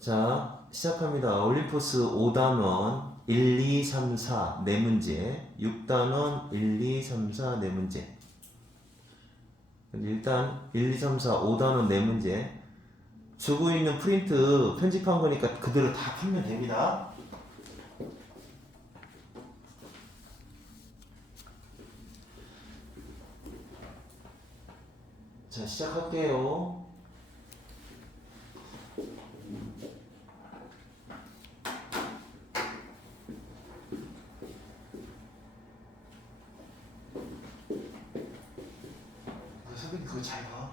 자, 시작합니다. 올림포스 5단원 1, 2, 3, 4 네 문제, 6단원 1, 2, 3, 4 네 문제. 일단 1, 2, 3, 4, 5단원 네 문제 주고 있는 프린트 편집한 거니까 그대로 다 풀면 됩니다. 자, 시작할게요. 선배님 그거 잘 봐.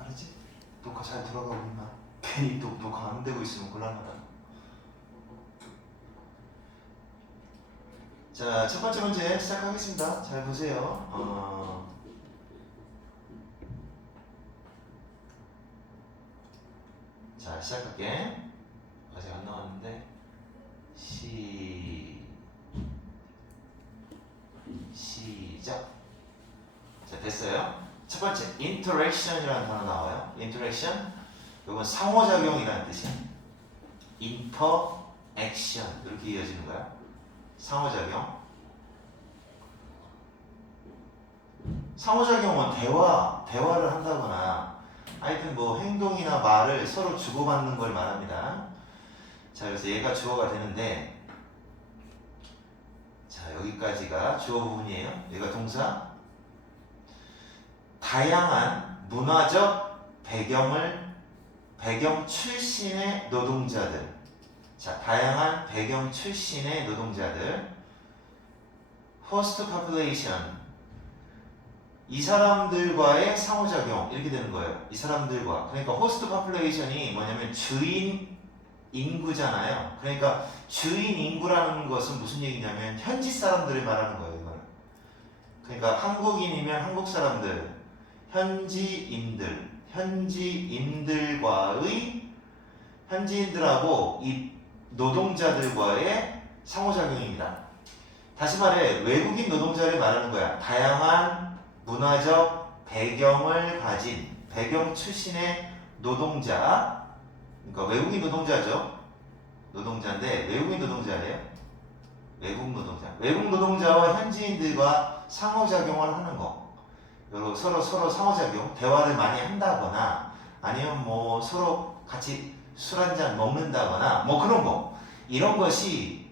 알았지? 녹화 잘 돌아가고 있나? 괜히 또 녹화 안 되고 있으면 곤란하다. 자, 첫 번째 문제 시작하겠습니다. 잘 보세요. 자, 시작할게. 아직 안 나왔는데 시작. 자, 됐어요. 첫 번째 interaction이라는 단어 나와요. interaction. 이건 상호작용이라는 뜻이야. interaction 이렇게 이어지는 거야. 상호작용. 상호작용은 대화를 한다거나 하여튼 뭐 행동이나 말을 서로 주고받는 걸 말합니다. 자, 그래서 얘가 주어가 되는데, 자, 여기까지가 주어 부분이에요. 얘가 동사. 다양한 문화적 배경 출신의 노동자들. 자, 다양한 배경 출신의 노동자들. host population. 이 사람들과의 상호작용 이렇게 되는 거예요. 이 사람들과. 그러니까 host population이 뭐냐면 주인 인구잖아요. 그러니까 주인 인구라는 것은 무슨 얘기냐면 현지 사람들을 말하는 거예요. 이거는. 그러니까 한국인이면 한국 사람들, 현지인들하고 이 노동자들과의 상호작용입니다. 다시 말해 외국인 노동자를 말하는 거야. 다양한 문화적 배경을 가진 배경 출신의 노동자. 그러니까 외국인 노동자죠. 노동자인데 외국인 노동자예요. 외국 노동자와 현지인들과 상호작용을 하는 거. 서로 상호작용, 대화를 많이 한다거나 아니면 뭐 서로 같이 술 한잔 먹는다거나 뭐 그런 거. 이런 것이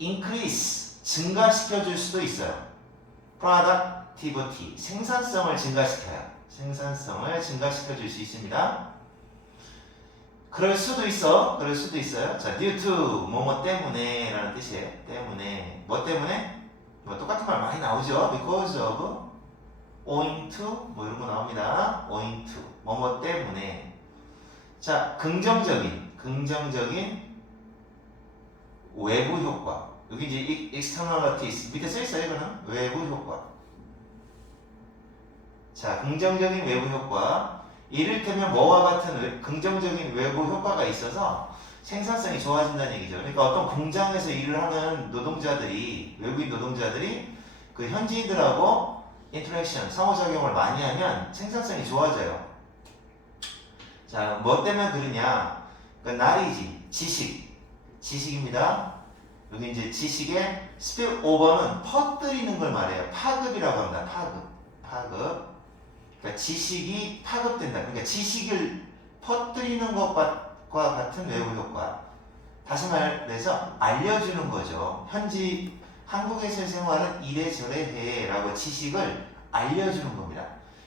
increase, 증가시켜 줄 수도 있어요. productivity, 생산성을 증가시켜요. 생산성을 증가시켜 줄 수 있습니다. 그럴 수도 있어요. 자, due to 뭐뭐 때문에 라는 뜻이에요. 때문에. 뭐 때문에? 뭐 똑같은 말 많이 나오죠. because of, owing to 뭐 이런 거 나옵니다. owing to 뭐뭐 때문에. 자, 긍정적인 외부 효과. 여기 이제 externalities 밑에 써 있어요. 이거는 외부 효과. 자, 긍정적인 외부 효과. 이를테면 뭐와 같은 긍정적인 외부 효과가 있어서 생산성이 좋아진다는 얘기죠. 그러니까 어떤 공장에서 일을 하는 노동자들이, 외국인 노동자들이 그 현지인들하고 인터랙션, 상호작용을 많이 하면 생산성이 좋아져요. 자, 뭐 때문에 그러냐? 그 knowledge, 지식입니다. 여기 이제 지식의 spill over는 퍼뜨리는 걸 말해요. 파급이라고 합니다. 파급. 그러니까 지식이 파급된다. 그러니까 지식을 퍼뜨리는 것과 같은 외부 효과. 다시 말해서 알려주는 거죠. 현지 한국에서 생활은 이래저래 해라고 지식을 알려주는 겁니다.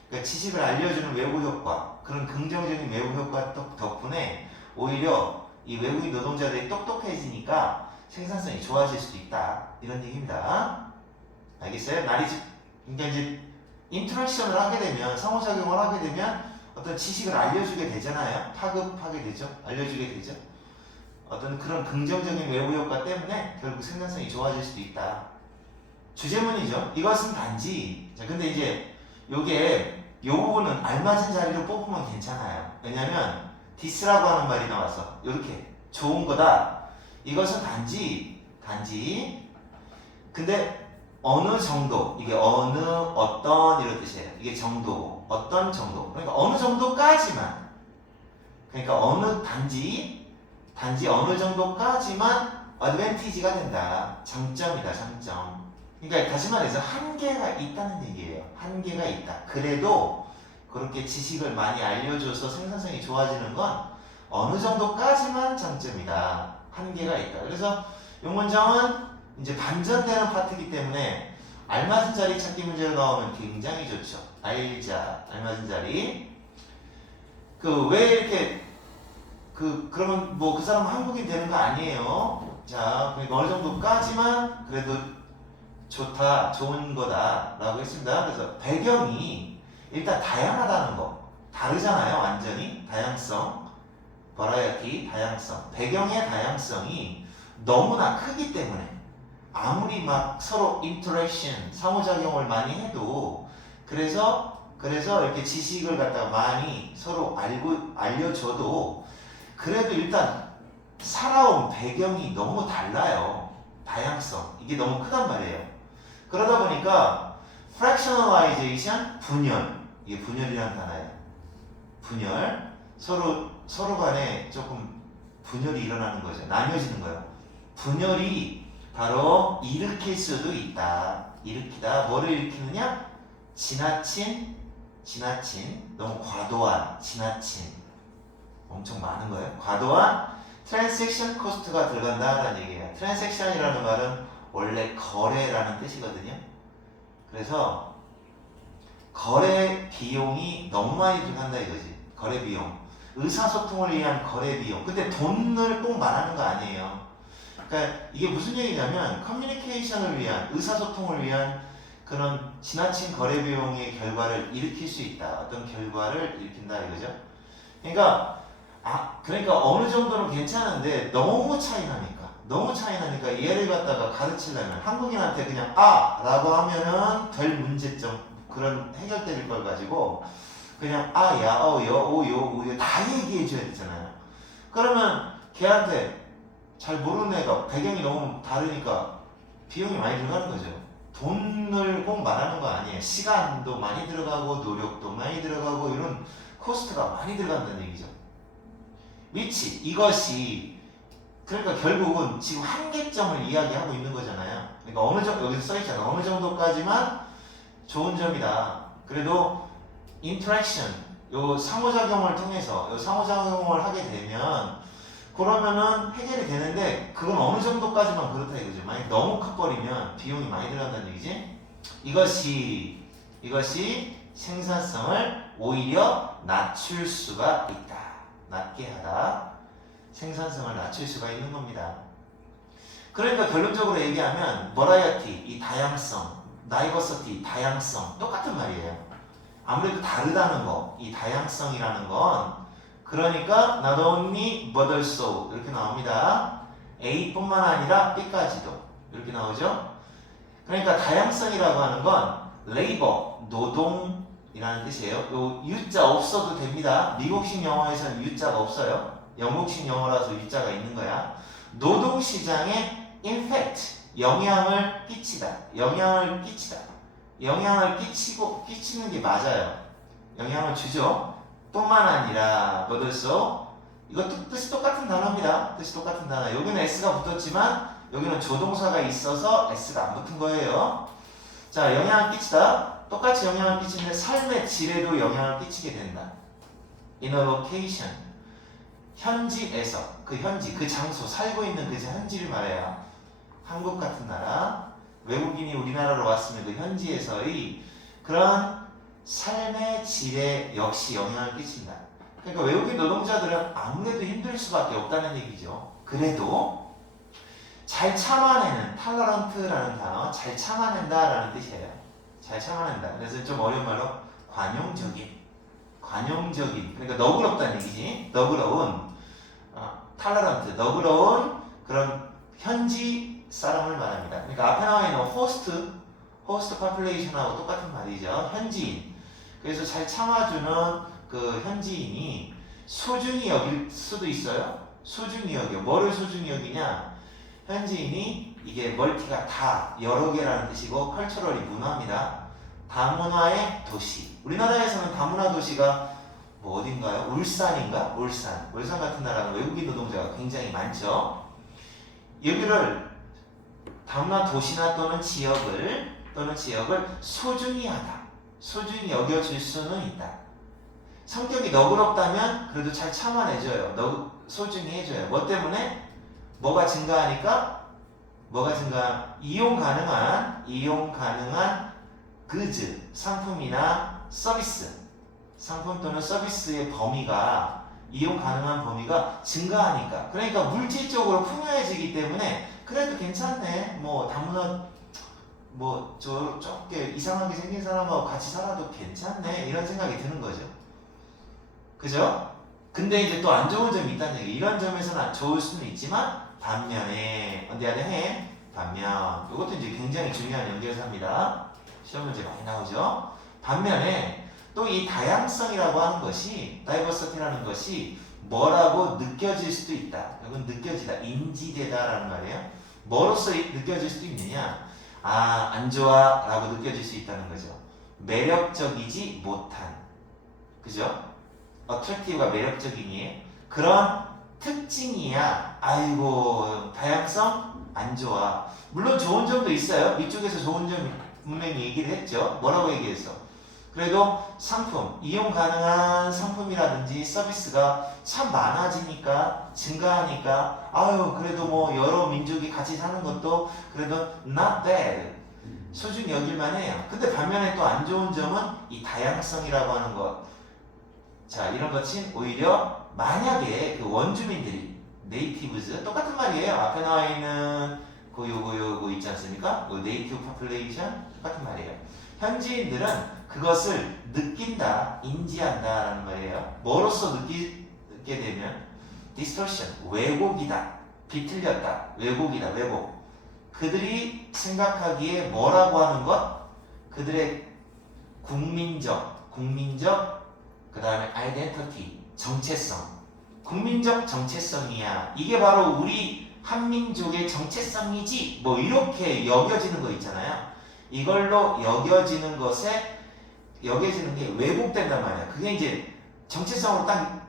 그러니까 지식을 알려주는 외부 효과, 그런 긍정적인 외부 효과 덕분에 오히려 이 외국인 노동자들이 똑똑해지니까 생산성이 좋아질 수도 있다. 이런 얘기입니다. 알겠어요? 그러니까 이제 인터랙션을 하게 되면, 상호작용을 하게 되면 어떤 지식을 알려주게 되잖아요. 파급하게 되죠. 알려주게 되죠. 어떤 그런 긍정적인 외부 효과 때문에 결국 생산성이 좋아질 수도 있다. 주제문이죠. 이것은 단지. 자, 근데 이제 요게 요 부분은 알맞은 자리로 뽑으면 괜찮아요. 왜냐면 디스라고 하는 말이 나와서 이렇게 좋은 거다. 이것은 단지. 근데 어느 정도, 이게 어떤 이런 뜻이에요. 이게 정도, 어떤 정도. 그러니까 어느 정도까지만. 그러니까 단지 단지 어느 정도까지만 어드밴티지가 된다. 장점이다, 장점. 그러니까 다시 말해서 한계가 있다는 얘기예요. 한계가 있다. 그래도 그렇게 지식을 많이 알려줘서 생산성이 좋아지는 건 어느 정도까지만 장점이다. 한계가 있다. 그래서 이 문장은 이제 반전되는 파트이기 때문에 알맞은 자리 찾기 문제로 나오면 굉장히 좋죠. 알자, 알맞은 자리. 그 왜 이렇게 그러면 뭐 그 사람은 한국인 되는 거 아니에요. 자, 그러니까 어느 정도까지만 그래도 좋다, 좋은 거다라고 했습니다. 그래서 배경이 일단 다양하다는 거, 다르잖아요, 완전히 다양성, 버라이어티, 다양성, 배경의 다양성이 너무나 크기 때문에 아무리 막 서로 인터랙션, 상호작용을 많이 해도 그래서 이렇게 지식을 갖다가 많이 서로 알려줘도 그래도 일단 살아온 배경이 너무 달라요. 다양성, 이게 너무 크단 말이에요. 그러다 보니까 fractionalization, 분열, 이게 분열이라는 단어예요. 분열, 서로 간에 조금 분열이 일어나는 거죠. 나뉘어지는 거예요. 분열이 바로 일으킬 수도 있다. 일으키다. 뭐를 일으키느냐? 지나친, 너무 과도한, 지나친, 엄청 많은 거예요. 과도한 트랜잭션 코스트가 들어간다라는 얘기예요. 트랜잭션이라는 말은 원래 거래라는 뜻이거든요. 그래서 거래 비용이 너무 많이 들어간다 이거지. 거래 비용. 의사소통을 위한 거래 비용. 근데 돈을 꼭 말하는 거 아니에요. 그러니까 이게 무슨 얘기냐면 커뮤니케이션을 위한, 의사소통을 위한 그런 지나친 거래 비용의 결과를 일으킬 수 있다. 어떤 결과를 일으킨다 이거죠. 그러니까 어느 정도는 괜찮은데 너무 차이 나니까 얘를 갖다가 가르치려면 한국인한테 그냥 라고 하면은 될 문제점, 그런 해결될 걸 가지고 그냥 야, 요 다 얘기해 줘야 되잖아요. 그러면 걔한테 잘 모르는 애가 배경이 너무 다르니까 비용이 많이 들어가는 거죠. 돈을 꼭 말하는 거 아니에요. 시간도 많이 들어가고 노력도 많이 들어가고 이런 코스트가 많이 들어간다는 얘기죠. 위치, 이것이 그러니까 결국은 지금 한계점을 이야기하고 있는 거잖아요. 그러니까 어느 정도, 여기서 써있잖아. 어느 정도까지만 좋은 점이다. 그래도 인터랙션, 요 상호작용을 통해서 요 상호작용을 하게 되면 그러면은 해결이 되는데 그건 어느 정도까지만 그렇다 이거죠. 만약 너무 커버리면 비용이 많이 들어간다는 얘기지. 이것이 생산성을 오히려 낮출 수가 있다. 낮게 하다. 생산성을 낮출 수가 있는 겁니다. 그러니까 결론적으로 얘기하면 버라이어티, 이 다양성, 다이버시티, 다양성 똑같은 말이에요. 아무래도 다르다는 거, 이 다양성이라는 건 그러니까 not only but also 이렇게 나옵니다. A뿐만 아니라 B까지도 이렇게 나오죠. 그러니까 다양성이라고 하는 건 labor, 노동이라는 뜻이에요. 요 U자 없어도 됩니다. 미국식 영어에서는 U자가 없어요. 영국식 영어라서 U자가 있는 거야. 노동시장에 infect, 영향을 끼치다. 영향을 끼치는 게 맞아요. 영향을 주죠. 뿐만 아니라 but also 이것도 뜻이 똑같은 단어입니다. 뜻이 똑같은 단어. 여기는 S가 붙었지만 여기는 조동사가 있어서 S가 안 붙은 거예요. 자, 영향을 끼치다. 똑같이 영향을 끼치는데 삶의 질에도 영향을 끼치게 된다. In a location. 현지에서, 그 현지, 그 장소, 살고 있는 그 현지를 말해요. 한국 같은 나라, 외국인이 우리나라로 왔으면 그 현지에서의 그런 삶의 질에 역시 영향을 끼친다. 그러니까 외국인 노동자들은 아무래도 힘들 수밖에 없다는 얘기죠. 그래도 잘 참아내는, tolerant라는 단어, 잘 참아낸다라는 뜻이에요. 잘 참아낸다. 그래서 좀 어려운 말로 관용적인, 그러니까 너그럽다는 얘기지. 너그러운, tolerant, 너그러운 그런 현지 사람을 말합니다. 그러니까 앞에 나와 있는 호스트 population하고 똑같은 말이죠. 현지인. 그래서 잘 참아주는 그 현지인이 소중히 여길 수도 있어요. 소중히 여겨. 뭐를 소중히 여기냐? 현지인이 이게 멀티가 다 여러 개라는 뜻이고 컬처럴이 문화입니다. 다문화의 도시. 우리나라에서는 다문화 도시가 뭐 어딘가요? 울산인가? 울산 같은 나라는 외국인 노동자가 굉장히 많죠. 여기를 다문화 도시나 또는 지역을 소중히 하다. 소중히 여겨줄 수는 있다. 성격이 너그럽다면 그래도 잘 참아내줘요. 소중히 해줘요. 뭐 때문에? 뭐가 증가하니까? 이용 가능한 goods, 상품이나 서비스. 상품 또는 서비스의 범위가, 이용 가능한 범위가 증가하니까. 그러니까 물질적으로 풍요해지기 때문에 그래도 괜찮네. 뭐 다문화 저렇게 이상하게 생긴 사람하고 같이 살아도 괜찮네. 이런 생각이 드는 거죠. 그죠? 근데 이제 또 안 좋은 점이 있다는 얘기. 이런 점에서는 좋을 수는 있지만 반면에 반면 이것도 이제 굉장히 중요한 연결사입니다. 시험 문제 많이 나오죠. 반면에 또 이 다양성이라고 하는 것이 다이버시티라는 것이 뭐라고 느껴질 수도 있다. 이건 느껴지다, 인지되다라는 말이에요. 뭐로서 느껴질 수도 있느냐? 안 좋아 라고 느껴질 수 있다는 거죠. 매력적이지 못한, 그죠? attractive가 매력적이니 그런 특징이야. 아이고 다양성 안 좋아. 물론 좋은 점도 있어요. 이쪽에서 좋은 점 분명히 얘기를 했죠. 뭐라고 얘기했어? 그래도 상품, 이용 가능한 상품이라든지 서비스가 참 많아지니까, 증가하니까, 그래도 뭐 여러 민족이 같이 사는 것도 그래도 not bad. 소중히 여길만 해요. 근데 반면에 또 안 좋은 점은 이 다양성이라고 하는 것. 자, 이런 것은 오히려 만약에 그 원주민들이, 네이티브즈, 똑같은 말이에요. 앞에 나와 있는 요거 있지 않습니까? 네이티브 포퓰레이션 똑같은 말이에요. 현지인들은 그것을 느낀다, 인지한다라는 말이에요. 뭐로써 느끼게 되면 distortion, 왜곡이다, 비틀렸다, 왜곡이다, 왜곡. 그들이 생각하기에 뭐라고 하는 것? 그들의 국민적, 그 다음에 identity, 정체성. 국민적 정체성이야. 이게 바로 우리 한민족의 정체성이지. 뭐 이렇게 여겨지는 거 있잖아요. 이걸로 여겨지는 게 왜곡된단 말이야. 그게 이제 정체성으로 딱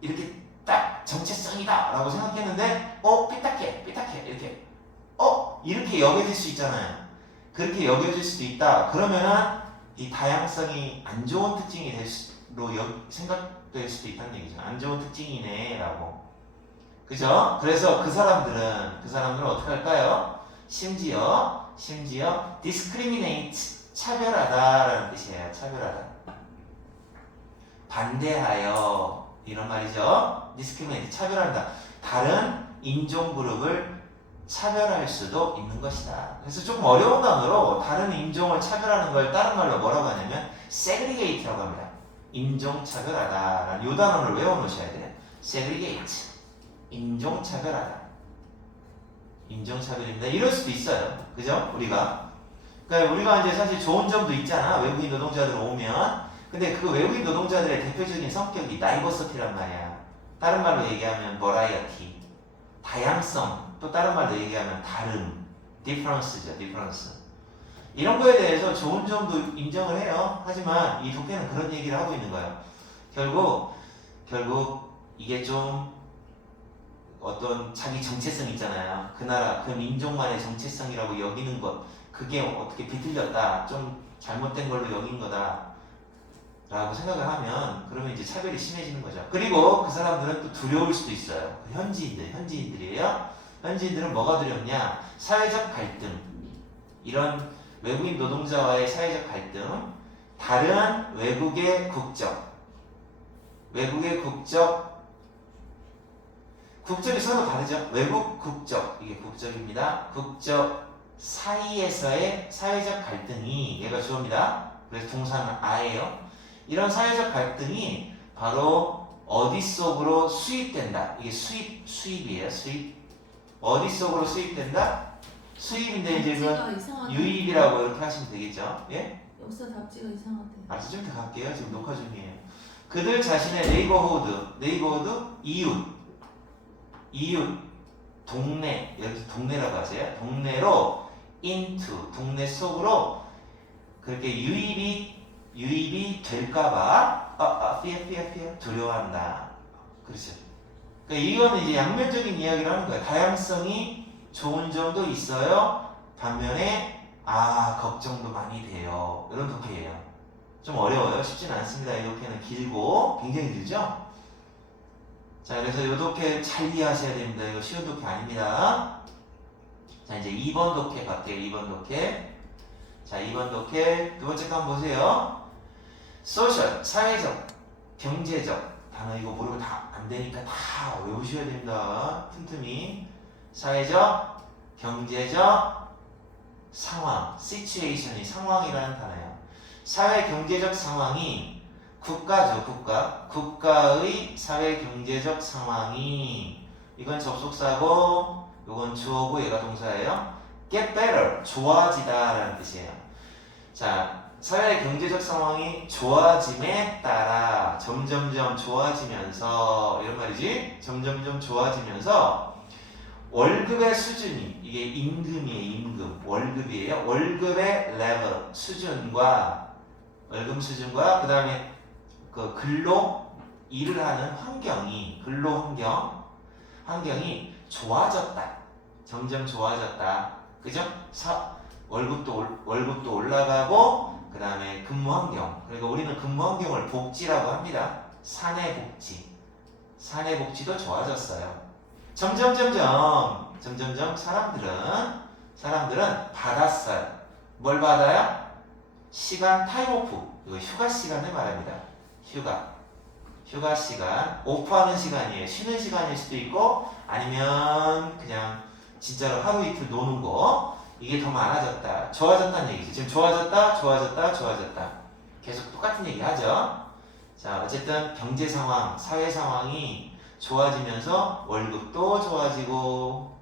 이렇게 딱 정체성이다 라고 생각했는데 삐딱해 이렇게 여겨질 수 있잖아요. 그렇게 여겨질 수도 있다. 그러면은 이 다양성이 안 좋은 특징이 생각될 수도 있다는 얘기죠. 안 좋은 특징이네 라고. 그죠? 그래서 그 사람들은 어떻게 할까요? 심지어 discriminate, 차별하다라는 뜻이에요. 차별하다. 반대하여, 이런 말이죠. discriminate, 차별한다. 다른 인종 그룹을 차별할 수도 있는 것이다. 그래서 조금 어려운 단어로 다른 인종을 차별하는 걸 다른 말로 뭐라고 하냐면 segregate라고 합니다. 인종 차별하다라는 이 단어를 외워놓으셔야 돼요. segregate, 인종 차별하다. 인종 차별입니다. 이럴 수도 있어요. 그죠? 그러니까 우리가 이제 사실 좋은 점도 있잖아. 외국인 노동자들 오면. 근데 그 외국인 노동자들의 대표적인 성격이 다이버시티란 말이야. 다른 말로 얘기하면 버라이어티, 다양성. 또 다른 말로 얘기하면 다름, difference죠. difference. 이런 거에 대해서 좋은 점도 인정을 해요. 하지만 이 독해는 그런 얘기를 하고 있는 거예요. 결국 이게 좀 어떤 자기 정체성 있잖아요. 그 나라, 그 민족만의 정체성이라고 여기는 것, 그게 어떻게 비틀렸다, 좀 잘못된 걸로 여긴 거다 라고 생각을 하면 그러면 이제 차별이 심해지는 거죠. 그리고 그 사람들은 또 두려울 수도 있어요. 현지인들이에요. 현지인들은 뭐가 두렵냐? 사회적 갈등, 이런 외국인 노동자와의 사회적 갈등, 다른 외국의 국적이 서로 다르죠. 외국 국적, 이게 국적입니다. 국적 사이에서의 사회적 갈등이, 얘가 주어입니다. 그래서 동사는 아예요. 이런 사회적 갈등이 바로 어디 속으로 수입된다. 이게 수입이에요. 어디 속으로 수입된다? 수입인데 이제 그 유입이라고 이렇게 하시면 되겠죠. 예? 여기서 답지가 이상하대. 알았어, 좀 더 갈게요. 지금 녹화 중이에요. 그들 자신의 네이버후드, 이웃, 동네, 여기서 동네라고 하세요. 동네로 into, 동네 속으로 그렇게 유입이 유입이 될까봐 fear 두려워한다. 그렇죠. 그러니까 이거는 이제 양면적인 이야기를 하는 거예요. 다양성이 좋은 점도 있어요. 반면에 걱정도 많이 돼요. 이런 독해예요. 좀 어려워요. 쉽지는 않습니다. 이 독해는 길고 굉장히 길죠. 자, 그래서 이 독해 잘 이해하셔야 됩니다. 이거 쉬운 독해 아닙니다. 자, 이제 2번 독해 갈게요. 2번 독해. 자, 2번 독해 두 번째 거 한번 보세요. 소셜, 사회적, 경제적. 단어 이거 모르고 다 안 되니까 다 외우셔야 됩니다. 틈틈이. 사회적, 경제적, 상황, situation이 상황이라는 단어예요. 사회 경제적 상황이 국가죠, 국가. 국가의 사회 경제적 상황이 이건 접속사고, 이건 주어고, 얘가 동사예요. Get better, 좋아지다라는 뜻이에요. 자, 사회 경제적 상황이 좋아짐에 따라 점점점 좋아지면서 이런 말이지. 점점점 좋아지면서 월급의 수준이 이게 임금이에요. 임금 월급이에요. 월급의 레벨 수준과 월급 수준과 그 다음에 그 근로 일을 하는 환경이 근로 환경이 좋아졌다. 점점 좋아졌다. 그죠? 월급도 올라가고 그 다음에 근무 환경. 그러니까 우리는 근무 환경을 복지라고 합니다. 사내 복지도 좋아졌어요. 점점 사람들은 받았어요. 뭘 받아요? 시간 타임오프. 이거 휴가 시간을 말합니다. 휴가 시간. 오프하는 시간이에요. 쉬는 시간일 수도 있고 아니면 그냥 진짜로 하루 이틀 노는 거. 이게 더 많아졌다. 좋아졌다는 얘기죠. 지금 좋아졌다. 계속 똑같은 얘기 하죠. 자, 어쨌든 경제 상황, 사회 상황이 좋아지면서 월급도 좋아지고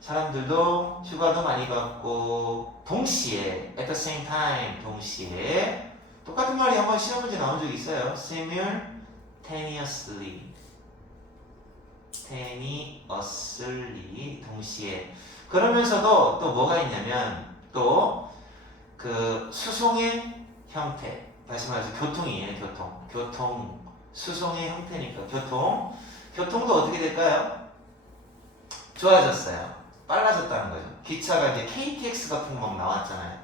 사람들도 휴가도 많이 받고 동시에 at the same time 동시에 똑같은 말이 한번 시험 문제 나온 적이 있어요. simultaneously 동시에 그러면서도 또 뭐가 있냐면 또 그 수송의 형태 다시 말해서 교통이에요. 교통 수송의 형태니까 교통도 어떻게 될까요? 좋아졌어요. 빨라졌다는 거죠. 기차가 이제 KTX 같은 거 막 나왔잖아요.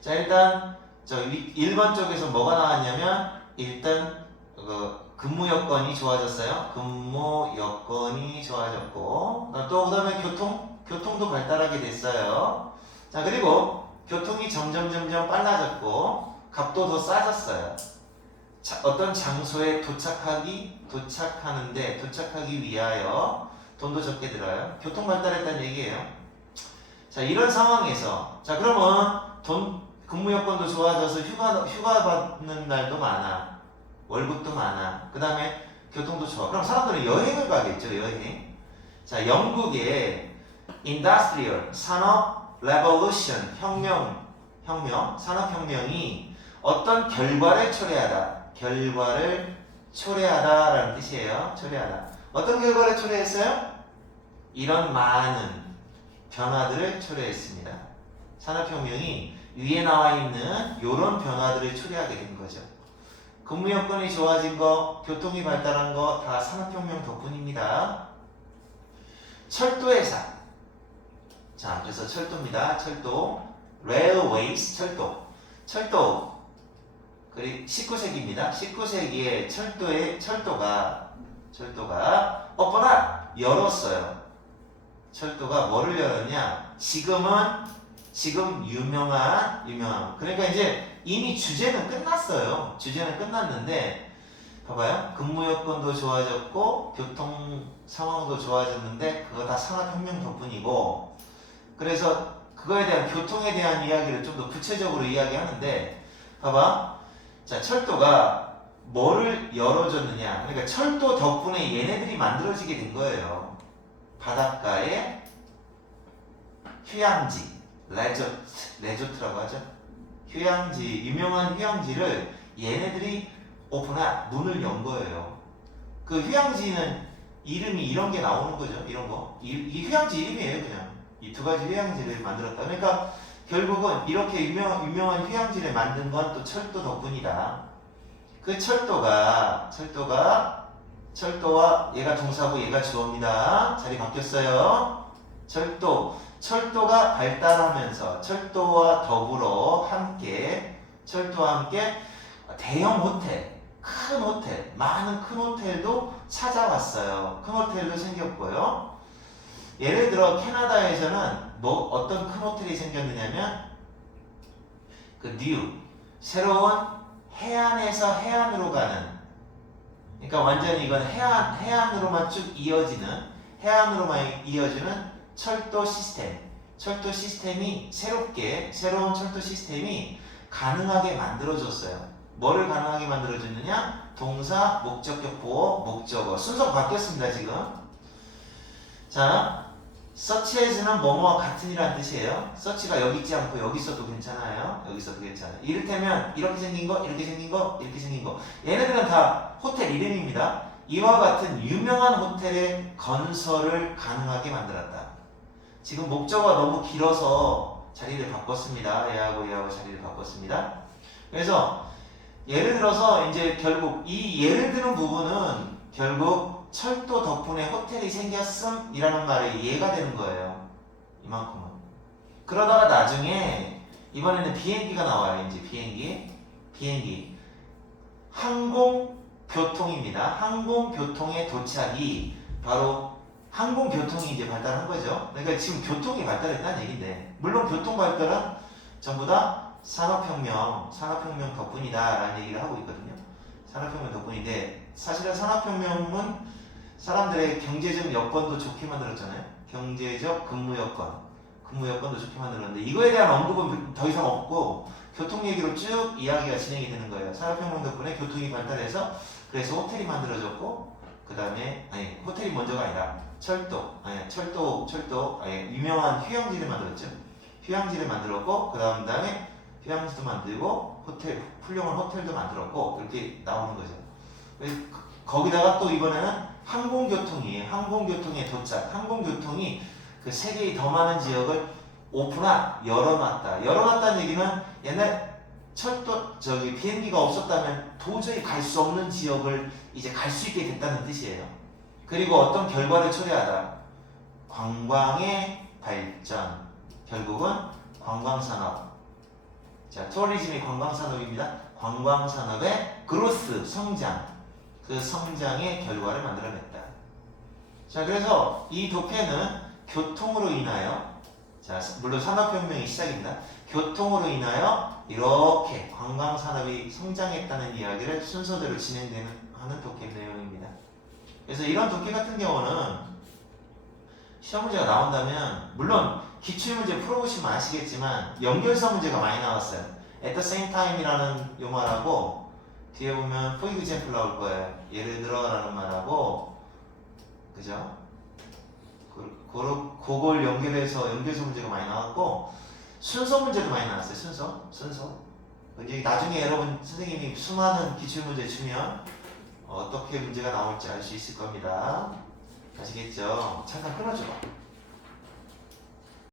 자, 일단 저 1번 쪽에서 뭐가 나왔냐면 일단 근무 여건이 좋아졌어요. 근무 여건이 좋아졌고 또 그다음에 교통도 발달하게 됐어요. 자, 그리고 교통이 점점 빨라졌고 값도 더 싸졌어요. 어떤 장소에 도착하기 위하여 돈도 적게 들어요. 교통 발달했다는 얘기예요. 자, 이런 상황에서 자, 그러면 근무 여건도 좋아져서 휴가 받는 날도 많아. 월급도 많아. 그 다음에 교통도 좋아. 그럼 사람들은 여행을 가겠죠. 여행. 자, 영국의 industrial 산업 revolution 산업혁명이 어떤 결과를 초래하다라는 뜻이에요. 초래하다. 어떤 결과를 초래했어요? 이런 많은 변화들을 초래했습니다. 산업혁명이 위에 나와 있는 이런 변화들을 초래하게 된 거죠. 근무 여건이 좋아진 거, 교통이 발달한 거 다 산업혁명 덕분입니다. 철도회사. 자, 그래서 철도입니다. 철도. railways, 철도. 그리고 19세기입니다. 19세기에 철도가 열었어요. 철도가 뭐를 열었냐? 지금 유명한 그러니까 이제 이미 주제는 끝났어요. 주제는 끝났는데 봐봐요. 근무 여건도 좋아졌고 교통 상황도 좋아졌는데 그거 다 산업혁명 덕분이고 그래서 그거에 대한 교통에 대한 이야기를 좀 더 구체적으로 이야기하는데 봐봐. 자, 철도가 뭐를 열어줬느냐? 그러니까 철도 덕분에 얘네들이 만들어지게 된 거예요. 바닷가에 휴양지, 레조트라고 하죠. 유명한 휴양지를 얘네들이 문을 연 거예요. 그 휴양지는 이름이 이런 게 나오는 거죠. 이런 거. 이 휴양지 이름이에요, 그냥. 이 두 가지 휴양지를 만들었다. 그러니까 결국은 이렇게 유명한 휴양지를 만든 건 또 철도 덕분이다. 그 철도와 얘가 동사고 얘가 주어입니다. 자리 바뀌었어요. 철도가 발달하면서 철도와 함께 대형 호텔, 많은 큰 호텔도 찾아왔어요. 큰 호텔도 생겼고요. 예를 들어 캐나다에서는 어떤 큰 호텔이 생겼느냐면 새로운 해안에서 해안으로 가는, 그러니까 완전히 이건 해안으로만 쭉 이어지는 철도 시스템이 새로운 철도 시스템이 가능하게 만들어졌어요. 뭐를 가능하게 만들어줬느냐? 동사, 목적격, 보어, 목적어. 순서가 바뀌었습니다, 지금. 자, such as는 뭐뭐와 같은이라는 뜻이에요. such가 여기 있지 않고 여기 있어도 괜찮아요. 이를테면 이렇게 생긴 거. 얘네들은 다 호텔 이름입니다. 이와 같은 유명한 호텔의 건설을 가능하게 만들었다. 지금 목적어가 너무 길어서 자리를 바꿨습니다. 얘하고 자리를 바꿨습니다. 그래서 예를 들어서 이제 결국 이 예를 드는 부분은 결국 철도 덕분에 호텔이 생겼음이라는 말이 이해가 되는 거예요. 이만큼은. 그러다가 나중에 이번에는 비행기가 나와요. 이제 비행기. 항공교통입니다. 항공교통의 도착이 바로 항공교통이 이제 발달한 거죠. 그러니까 지금 교통이 발달했다는 얘기인데, 물론 교통 발달은 전부 다 산업혁명 덕분이다라는 얘기를 하고 있거든요. 산업혁명 덕분인데 사실은 산업혁명은 사람들의 경제적 여건도 좋게 만들었잖아요. 경제적 근무 여건도 좋게 만들었는데 이거에 대한 언급은 더 이상 없고 교통 얘기로 쭉 이야기가 진행이 되는 거예요. 산업혁명 덕분에 교통이 발달해서 그래서 호텔이 만들어졌고 호텔이 먼저가 아니라 유명한 휴양지를 만들었죠. 휴양지를 만들었고 그다음에 휴양지도 만들고 훌륭한 호텔도 만들었고 이렇게 나오는 거죠. 거기다가 또 이번에는 항공교통의 도착, 항공교통이 그 세계의 더 많은 지역을 열어놨다는 얘기는 옛날 비행기가 없었다면 도저히 갈 수 없는 지역을 이제 갈 수 있게 됐다는 뜻이에요. 그리고 어떤 결과를 초래하다. 관광의 발전, 결국은 관광산업. 자, 투어리즘이 관광산업입니다. 관광산업의 그로스, 성장, 그 성장의 결과를 만들어냈다. 자, 그래서 이 도표는 교통으로 인하여, 물론 산업혁명이 시작입니다. 교통으로 인하여 이렇게 관광산업이 성장했다는 이야기를 순서대로 하는 독해 내용입니다. 그래서 이런 독해 같은 경우는 시험 문제가 나온다면, 물론 기출문제 풀어보시면 아시겠지만 연결사 문제가 많이 나왔어요. at the same time이라는 요 말하고 뒤에 보면 for example 나올 거예요. 예를 들어라는 말하고, 그죠? 그걸 연결해서 연결사 문제가 많이 나왔고 순서 문제도 많이 나왔어요. 순서. 이제 나중에 여러분 선생님이 수많은 기출 문제 주면 어떻게 문제가 나올지 알 수 있을 겁니다. 아시겠죠? 잠깐 끊어줘 봐.